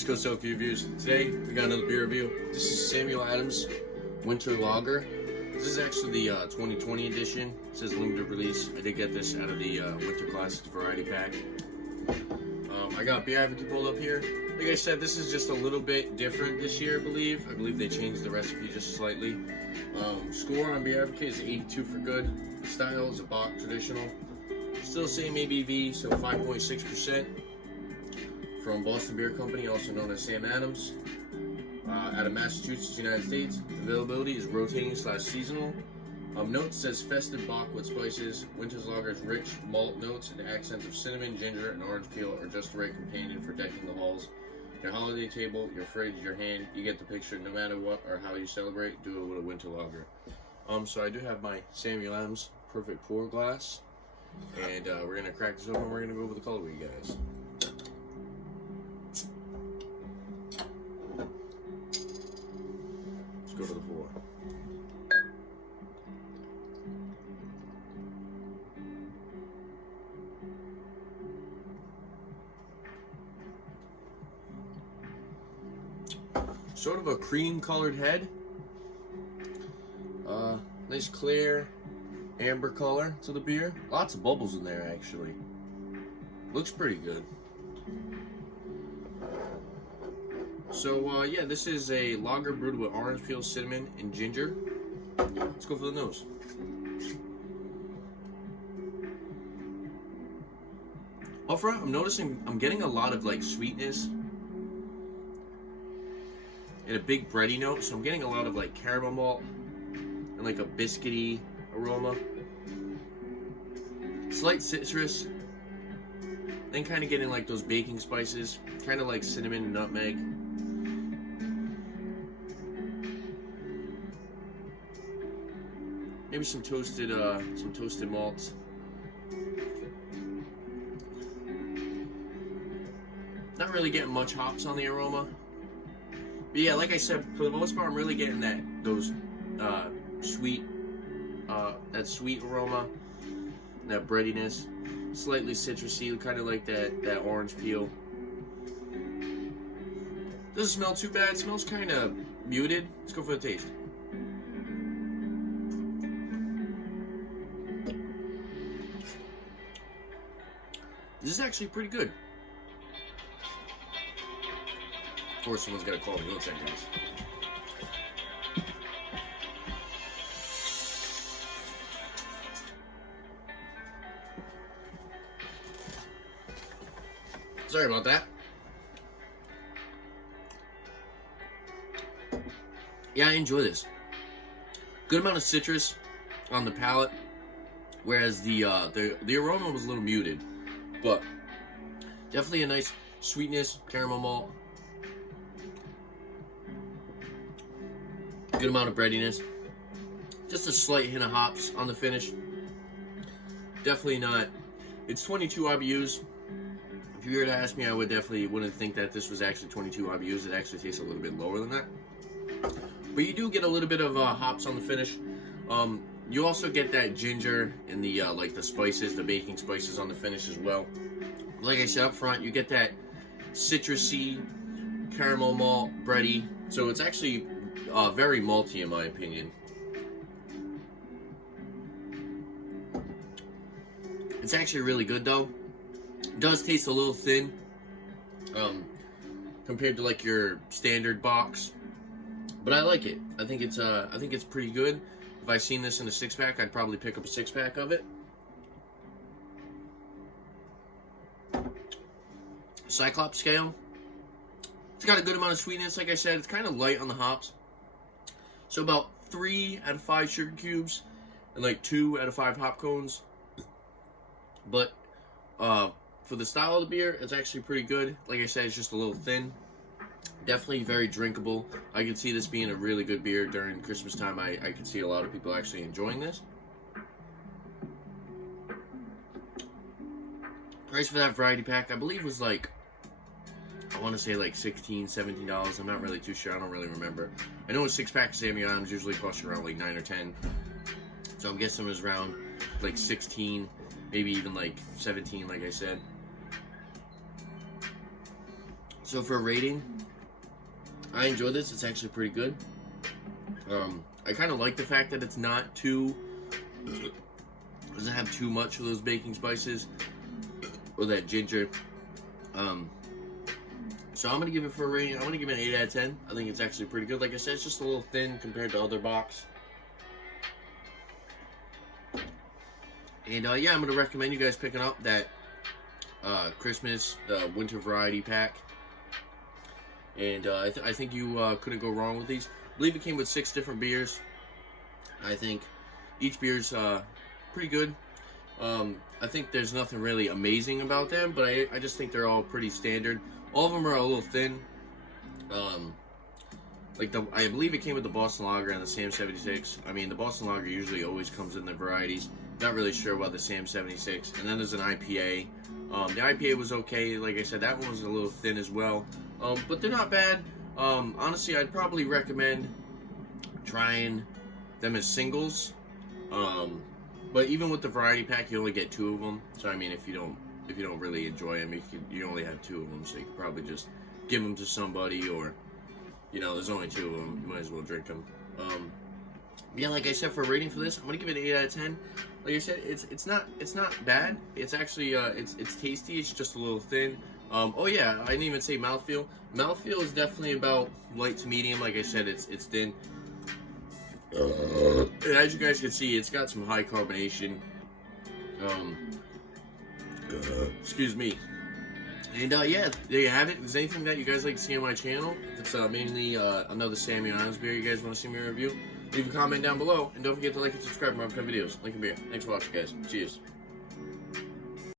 East Coast Oak Reviews. Today we got another beer review. This is Samuel Adams Winter Lager. This is actually the 2020 edition. It says limited release. I did get this out of the Winter Classics variety pack. I got Beer Advocate pulled up here. Like I said, this is just a little bit different this year, I believe. I believe they changed the recipe just slightly. Score on Beer Advocate is 82 for good. Style is a Bock traditional. Still same ABV, so 5.6%. From Boston Beer Company, also known as Sam Adams, out of Massachusetts, United States. Availability is rotating/seasonal. Notes says festive Bock with spices. Winter's Lager's rich malt notes and accents of cinnamon, ginger, and orange peel are just the right companion for decking the halls. Your holiday table, your fridge, your hand, you get the picture. No matter what or how you celebrate, do it with a Winter Lager. So I do have my Samuel Adams Perfect Pour glass, and we're gonna crack this open. We're gonna go over the color with you guys. Let's go to the pour. Sort of a cream colored head. Nice clear amber color to the beer. Lots of bubbles in there actually. Looks pretty good. So yeah, this is a lager brewed with orange peel, cinnamon, and ginger. Let's go for the nose. Up front, I'm noticing I'm getting a lot of like sweetness and a big bready note, so I'm getting a lot of like caramel malt and like a biscuity aroma. Slight citrus, then kind of getting like those baking spices, kind of like cinnamon and nutmeg. Maybe some toasted malts. Not really getting much hops on the aroma. But yeah, like I said, for the most part, I'm really getting those sweet, that sweet aroma, that breadiness, slightly citrusy, kind of like that orange peel. Doesn't smell too bad. It smells kind of muted. Let's go for the taste. This is actually pretty good. Of course, someone's got to call me. 1 second, guys. Sorry about that. Yeah, I enjoy this. Good amount of citrus on the palate, whereas the aroma was a little muted, but definitely a nice sweetness, caramel malt. Good amount of breadiness. Just a slight hint of hops on the finish. Definitely not. It's 22 IBUs. If you were to ask me, I wouldn't think that this was actually 22 IBUs. It actually tastes a little bit lower than that. But you do get a little bit of hops on the finish. You also get that ginger and the like the spices, the baking spices on the finish as well. Like I said up front, you get that citrusy, caramel malt, bready. So it's actually very malty in my opinion. It's actually really good though. It does taste a little thin compared to like your standard box, but I like it. I think it's pretty good. If I seen this in a 6-pack, I'd probably pick up a 6-pack of it. Cyclops scale. It's got a good amount of sweetness. Like I said, it's kind of light on the hops. So about 3 out of 5 sugar cubes and like 2 out of 5 hop cones. But for the style of the beer, it's actually pretty good. Like I said, it's just a little thin. Definitely very drinkable. I can see this being a really good beer during Christmas time. I can see a lot of people actually enjoying this. Price for that variety pack, I believe, was like, I want to say like $16, $17. I'm not really too sure. I don't really remember. I know a 6-pack of Samuel Adams usually costs around like 9 or 10. So I'm guessing it was around like 16, maybe even like 17, like I said. So for a rating, I enjoy this. It's actually pretty good. I kind of like the fact that it's not too, doesn't have too much of those baking spices or that ginger. So I'm gonna give it for a rating. I'm gonna give it an 8 out of 10. I think it's actually pretty good. Like I said, it's just a little thin compared to other box. And yeah, I'm gonna recommend you guys picking up that Christmas winter variety pack. And I think you couldn't go wrong with these. I believe it came with 6 different beers. I think each beer's pretty good. I think there's nothing really amazing about them, but I just think they're all pretty standard. All of them are a little thin. I believe it came with the Boston Lager and the Sam 76. I mean, the Boston Lager usually always comes in the varieties. Not really sure about the Sam 76. And then there's an IPA. The IPA was okay. Like I said, that one was a little thin as well. But they're not bad. Honestly, I'd probably recommend trying them as singles. But even with the variety pack, you only get 2 of them. So I mean, if you don't really enjoy them, you only have 2 of them. So you could probably just give them to somebody, or there's only 2 of them. You might as well drink them. Yeah, like I said, for a rating for this, I'm gonna give it an 8 out of 10. Like I said, it's not bad. It's actually it's tasty. It's just a little thin. Oh yeah, I didn't even say mouthfeel. Mouthfeel is definitely about light to medium. Like I said, it's thin. And as you guys can see, it's got some high carbonation. Excuse me. And yeah, there you have it. If there's anything that you guys like to see on my channel, if it's mainly another Samuel Adams beer you guys want to see me review, leave a comment down below, and don't forget to like and subscribe for my upcoming videos. Link in beer. Thanks for watching, guys. Cheers.